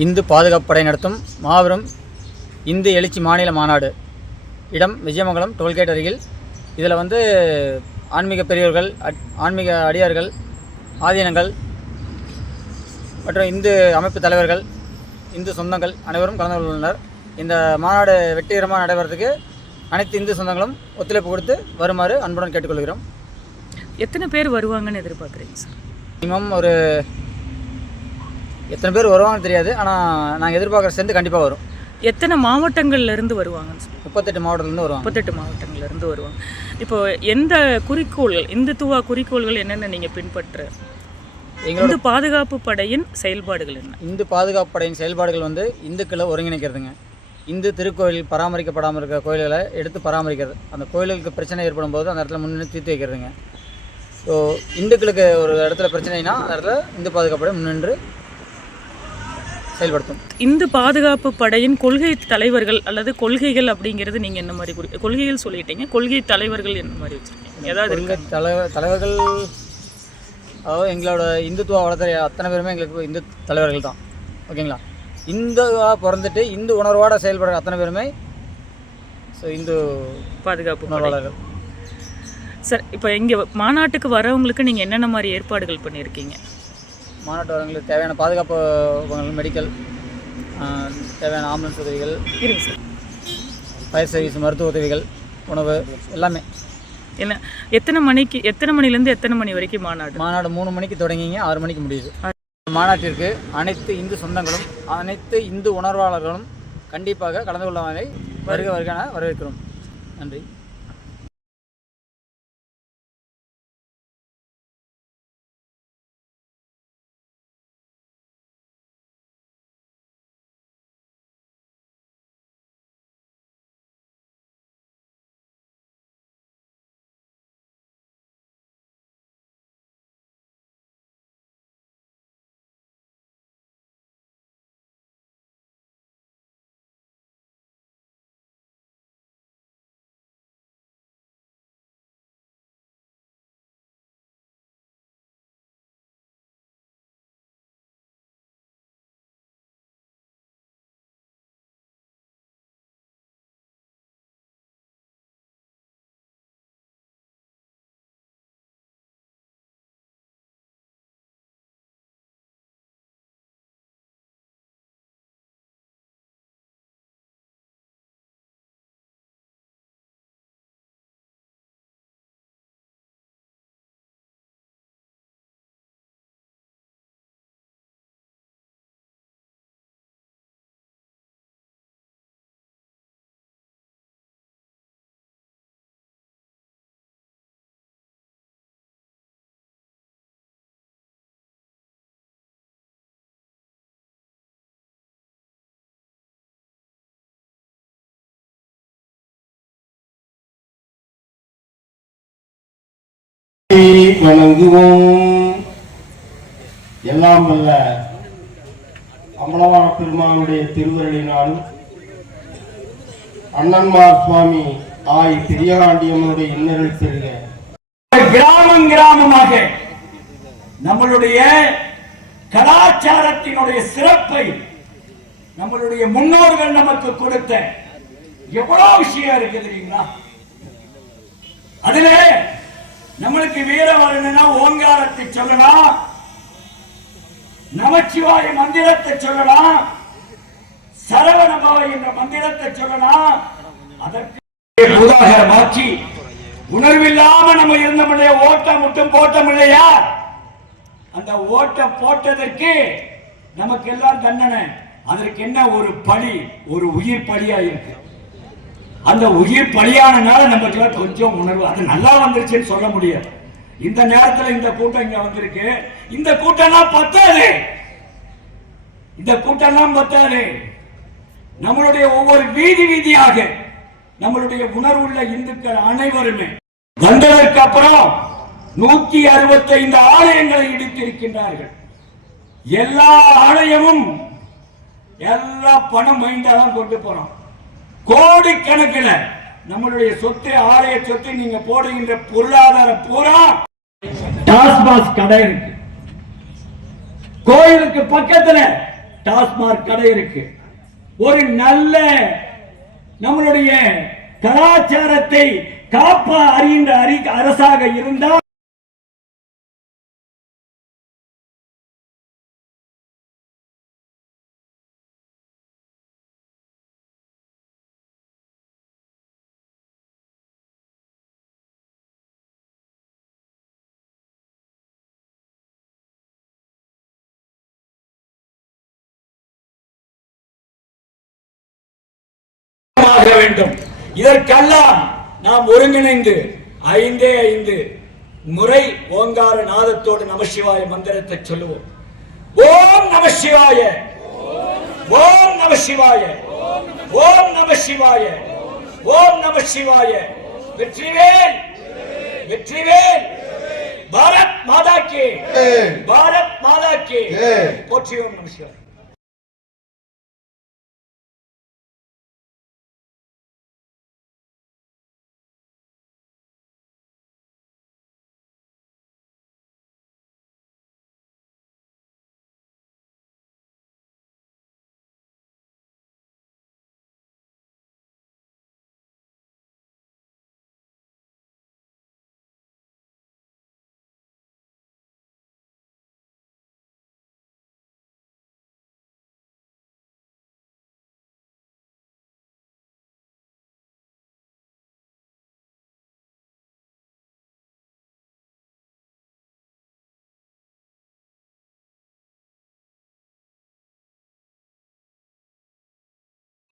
இந்து பாதுகாப்பு படை நடத்தும் மாபெரும் இந்து எழுச்சி மாநில மாநாடு. இடம் விஜயமங்கலம் டோல்கேட் அருகில். இதில் ஆன்மீக பெரியவர்கள், ஆன்மீக அடியார்கள், ஆதீனங்கள் மற்றும் இந்து அமைப்பு தலைவர்கள், இந்து சொந்தங்கள் அனைவரும் கலந்து கொண்டுள்ளனர். இந்த மாநாடு வெற்றிகரமாக நடைபெறதுக்கு அனைத்து இந்து சொந்தங்களும் ஒத்துழைப்பு கொடுத்து வருமாறு அன்புடன் கேட்டுக்கொள்கிறோம். எத்தனை பேர் வருவாங்கன்னு எதிர்பார்க்குறீங்க சார்? மினிமம் ஒரு எத்தனை பேர் வருவாங்கன்னு தெரியாது, ஆனால் நாங்கள் எதிர்பார்க்குற சேர்ந்து கண்டிப்பாக வரும். எத்தனை மாவட்டங்கள்லேருந்து வருவாங்கன்னு சார்? 38 மாவட்டத்துலேருந்து வருவாங்க. 38 மாவட்டங்கள்லேருந்து வருவாங்க. இப்போது எந்த குறிக்கோள்கள், இந்துத்துவ குறிக்கோள்கள் என்னென்ன நீங்கள் பின்பற்ற? இந்து பாதுகாப்பு படையின் செயல்பாடுகள் என்ன? இந்து பாதுகாப்பு படையின் செயல்பாடுகள் இந்துக்களை ஒருங்கிணைக்கிறதுங்க. இந்து திருக்கோயில் பராமரிக்கப்படாமல் இருக்கிற கோயில்களை எடுத்து பராமரிக்கிறது. அந்த கோயிலுக்கு பிரச்சனை ஏற்படும் போது அந்த இடத்துல முன்னின்று தீர்த்து வைக்கிறதுங்க. ஸோ இந்துக்களுக்கு ஒரு இடத்துல பிரச்சனைனா அந்த இடத்துல இந்து பாதுகாப்பு படை முன்னின்று செயல்படுத்தும். இந்து பாதுகாப்பு படையின் கொள்கை தலைவர்கள் அல்லது கொள்கைகள் அப்படிங்கிறது நீங்கள் என்ன மாதிரி கொள்கைகள் சொல்லிட்டீங்க, கொள்கை தலைவர்கள் என்ன மாதிரி வச்சுருக்கீங்க? ஏதாவது தலைவர்கள், அதாவது எங்களோட இந்துத்துவ வளர்த்த அத்தனை பேருமே எங்களுக்கு இந்து தலைவர்கள் தான். ஓகேங்களா? இந்துவாக பிறந்துட்டு இந்து உணர்வோட செயல்படுற அத்தனை பேருமே இந்து பாதுகாப்பு உணர்வாளர்கள். சார், இப்போ இங்கே மாநாட்டுக்கு வரவங்களுக்கு நீங்கள் என்னென்ன மாதிரி ஏற்பாடுகள் பண்ணியிருக்கீங்க? மாநாட்டு வரவங்களுக்கு தேவையான பாதுகாப்பு மெடிக்கல், தேவையான ஆம்புலன்ஸ் உதவிகள் இருக்குது சார். ஃபயர் சர்வீஸ், மருத்துவ உதவிகள், உணவு எல்லாமே. என்ன எத்தனை மணிலேருந்து எத்தனை மணி வரைக்கும் மாநாடு? 3 மணிக்கு தொடங்கிங்க, 6 மணிக்கு முடியுது. மாநாட்டிற்கு அனைத்து இந்து சொந்தங்களும் அனைத்து இந்து உணர்வாளர்களும் கண்டிப்பாக கலந்து கொள்ளுவதை வருக வரவேற்கிறோம். நன்றி. வணங்குவோம். எல்லாம் வல்ல அம்பலவான பெருமானுடைய திருவருளினாலும் அண்ணன்மார் சுவாமி ஆய் பெரியாண்டியம்மனுடைய இன்னருள் பெருக கிராமமாக நம்மளுடைய கலாச்சாரத்தினுடைய சிறப்பை நம்மளுடைய முன்னோர்கள் நமக்கு கொடுத்த எவ்வளவு விஷயம் இருக்கு தெரியுங்களா? அதுல நம்மளுக்கு வீர வரணும்னா ஓங்காரத்தை சொல்லலாம், நமச்சிவாய மந்திரத்தை சொல்லலாம், சரவணபவ என்ற மந்திரத்தை சொல்லலாம். அதற்கு உதாரணமாக்கி உணர்வில்லாம நம்ம இருந்தோம்லையா, ஓட்டம் மட்டும் போட்டோம் இல்லையா, அந்த ஓட்டம் போட்டதற்கு நமக்கு எல்லாம் தண்டனை. அதற்கு என்ன ஒரு பழி, ஒரு உயிர் பழியா இருக்கு. அந்த உயிர் பலியானனால நமக்கு கொஞ்சம் உணர்வு அது நல்லா வந்துருச்சுன்னு சொல்ல முடியாது. இந்த நேரத்தில் இந்த கூட்டம் இங்க வந்திருக்கு. இந்த கூட்டம்லாம் பத்தாது, இந்த கூட்டம்லாம் பத்தாது. நம்மளுடைய ஒவ்வொரு வீதியாக நம்மளுடைய உணர்வுள்ள இந்துக்கள் அனைவருமே வந்ததற்கு அப்புறம் 165 ஆலயங்களை இடித்திருக்கின்றார்கள். எல்லா ஆலயமும் எல்லா பணம் மைண்டாதான் கொண்டு போறோம். கோடிக்கணக்கில் நம்மளுடைய சொத்து, ஆலய சொத்து நீங்க போடுகின்ற பொருளாதார பூரா டாஸ்மாக் கடை இருக்கு. கோயிலுக்கு பக்கத்துல டாஸ்மாக் கடை இருக்கு. ஒரு நல்ல நம்மளுடைய கலாச்சாரத்தை காப்ப அறிகின்ற அரசாக இருந்தால் வேண்டும். இதற்கெல்லாம் நாம் ஒருங்கிணைந்து 5 முறை ஓங்கார நாதத்தோடு நமசிவாய மந்திரத்தை சொல்லுவோம். ஓம் நமசிவாய, ஓம் நமசிவாய, ஓம் நமசிவாய, ஓம் நமசிவாய. வெற்றிவேல், வெற்றிவேல். பாரத் மாதா கி, பாரத் மாதா கி. போற்றி. ஓம் நமசிவாய.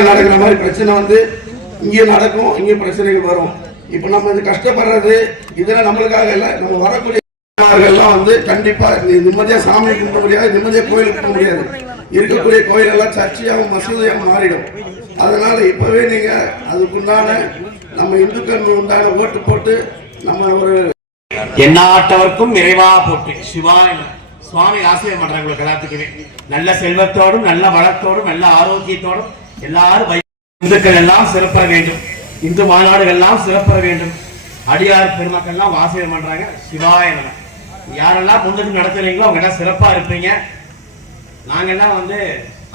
நடக்கிற மாதிரி பிரச்சனை வந்து இங்கே நடக்கும், இங்கே பிரச்சனைகள் வரும். இப்போ நம்ம இது கஷ்டப்படுறது இதெல்லாம் நம்மளுக்காக இல்லை, நம்ம வரக்கூடிய எல்லாம் வந்து கண்டிப்பா நிம்மதியாக சாமி கும்பிட முடியாது, நிம்மதியாக கோயில் கும்பிட முடியாது. இருக்கக்கூடிய கோயில் எல்லாம் சர்ச்சையாகவும் மசூதியாகவும் மாறிடும். அதனால இப்பவே நீங்க அதுக்குண்டான நம்ம இந்துக்கள் உண்டான ஓட்டு போட்டு நம்ம ஒரு எந்நாட்டவர்க்கும் நிறைவா போட்டு சிவாய சுவாமி ஆசிரியர் மன்றங்களுக்கு எல்லாத்துக்குமே நல்ல செல்வத்தோடும் நல்ல வளத்தோடும் நல்ல ஆரோக்கியத்தோடும் எல்லாரும் இந்துக்கள் எல்லாம் சிறப்பற வேண்டும், இந்து மாநாடுகள் எல்லாம் சிறப்பற வேண்டும். அடியார் பெருமக்கள் எல்லாம் ஆசிரியர் பண்றாங்க. சிவாய நம. யாரெல்லாம் முன்னுக்கு நடத்துறீங்களோ அவங்க எல்லாம் சிறப்பா இருப்பீங்க. நாங்கெல்லாம் வந்து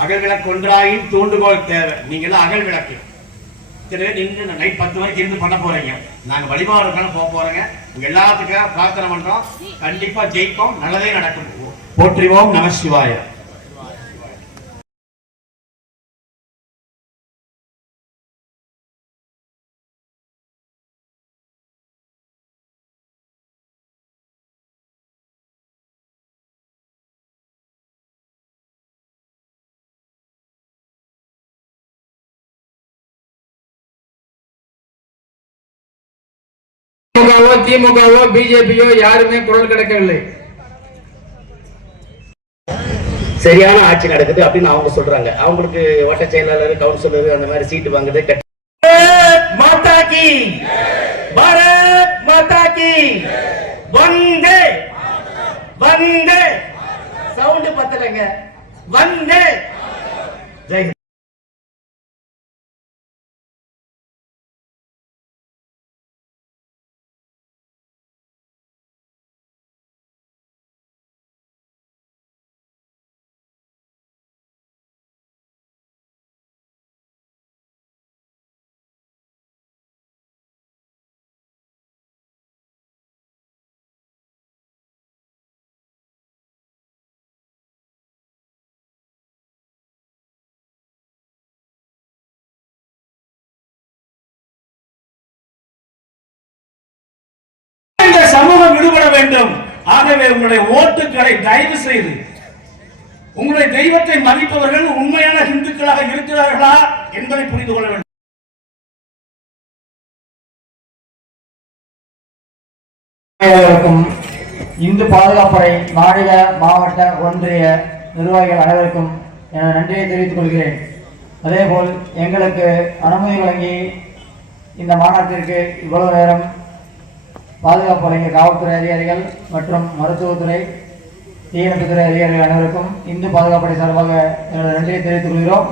அகல் விளக்கு ஒன்றாயின் தூண்டுகோல் தேவை. நீங்க எல்லாம் அகல் விளக்கு நின்று நைட் 10 வரைக்கும் இருந்து பண்ண போறீங்க. நாங்க வழிபாடுக்கான போக போறோங்க. உங்க எல்லாத்துக்காக பிரார்த்தனை பண்றோம். கண்டிப்பா ஜெயிப்போம், நல்லதே நடக்கும். போற்றிவோம் நம சிவாய. திமுகவோ பிஜேபியோ யாருமே குரல் கிடைக்கவில்லை. சரியான ஆட்சி நடக்குது அப்படின்னு அவங்க சொல்றாங்க. அவங்களுக்கு வட்ட செயலாளர், கவுன்சிலர் அந்த மாதிரி சீட்டு வாங்குறது. மாதா கி, பாரத் மாதா கி. வந்தே வந்தே. சவுண்ட் பத்தலங்க. வந்தே. ஜெய். சமூகம் விடுபட வேண்டும். ஆகவே உங்களுடைய ஓட்டுக்களை தயவு செய்து உங்களுடைய தெய்வத்தை மதிப்பவர்கள் உண்மையான இந்துக்களாக இருக்கிறார்களா என்பதை புரிந்து கொள்ள வேண்டும். இந்து பாதுகாப்படை மாநில, மாவட்ட, ஒன்றிய நிர்வாகிகள் அனைவருக்கும் எனது நன்றியை தெரிவித்துக் கொள்கிறேன். அதேபோல் எங்களுக்கு அனுமதி வழங்கி இந்த மாநாட்டிற்கு இவ்வளவு நேரம் பாதுகாப்பு வழங்கிய காவல்துறை அதிகாரிகள் மற்றும் மருத்துவத்துறை, தீயணைப்புத்துறை அதிகாரிகள் அனைவருக்கும் இந்து பாதுகாப்படை சார்பாக எனது நன்றியை தெரிவித்துக் கொள்கிறோம்.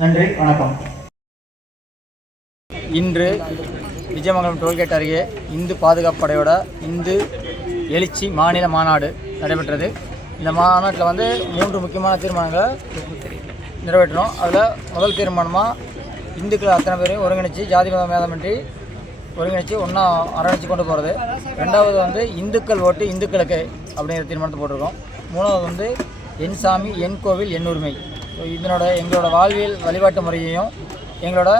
நன்றி, வணக்கம். இன்று விஜயமங்கலம் டோல்கேட் அருகே இந்து பாதுகாப்பு படையோட இந்து எழுச்சி மாநில மாநாடு நடைபெற்றது. இந்த மாநாட்டில் வந்து 3 முக்கியமான தீர்மானங்களை நிறைவேற்றணும். அதில் முதல் தீர்மானமாக இந்துக்கள் அத்தனை பேரையும் ஒருங்கிணைச்சு ஜாதி மத மேதமின்றி ஒருங்கிணைச்சு ஒன்றா அரவணைச்சு கொண்டு போகிறது. ரெண்டாவது வந்து இந்துக்கள் ஓட்டு இந்துக்களுக்கு அப்படிங்கிற தீர்மானத்தை போட்டிருக்கோம். மூணாவது வந்து என் சாமி என் கோவில் என் உரிமை. ஸோ எங்களோட வாழ்வியல் வழிபாட்டு முறையையும் எங்களோட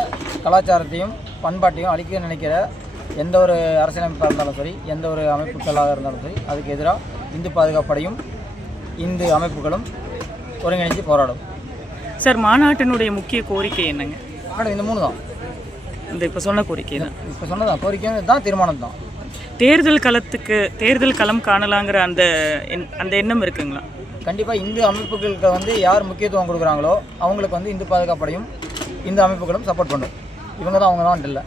கலாச்சாரத்தையும் பண்பாட்டையும் அழிக்க நினைக்கிற எந்த ஒரு அரசியலமைப்பாக இருந்தாலும் சரி, எந்த ஒரு அமைப்புகளாக இருந்தாலும் சரி, அதுக்கு எதிராக இந்து பாதுகாப்படையும் இந்து அமைப்புகளும் ஒருங்கிணைஞ்சு போராடும். சார், மாநாட்டினுடைய முக்கிய கோரிக்கை என்னங்க? ஆனால் இந்த 3 தான். இந்த இப்போ சொன்ன கோரிக்கை தான். இப்போ சொன்னதான் கோரிக்கை தான், தீர்மானம் தான். தேர்தல் களம் காணலாங்கிற அந்த எண்ணம் இருக்குங்களா? கண்டிப்பாக இந்து அமைப்புகளுக்கு வந்து யார் முக்கியத்துவம் கொடுக்குறாங்களோ அவங்களுக்கு வந்து இந்து பாதுகாப்படையும் இந்து அமைப்புகளும் சப்போர்ட் பண்ணும். அவங்க தான் இல்லை.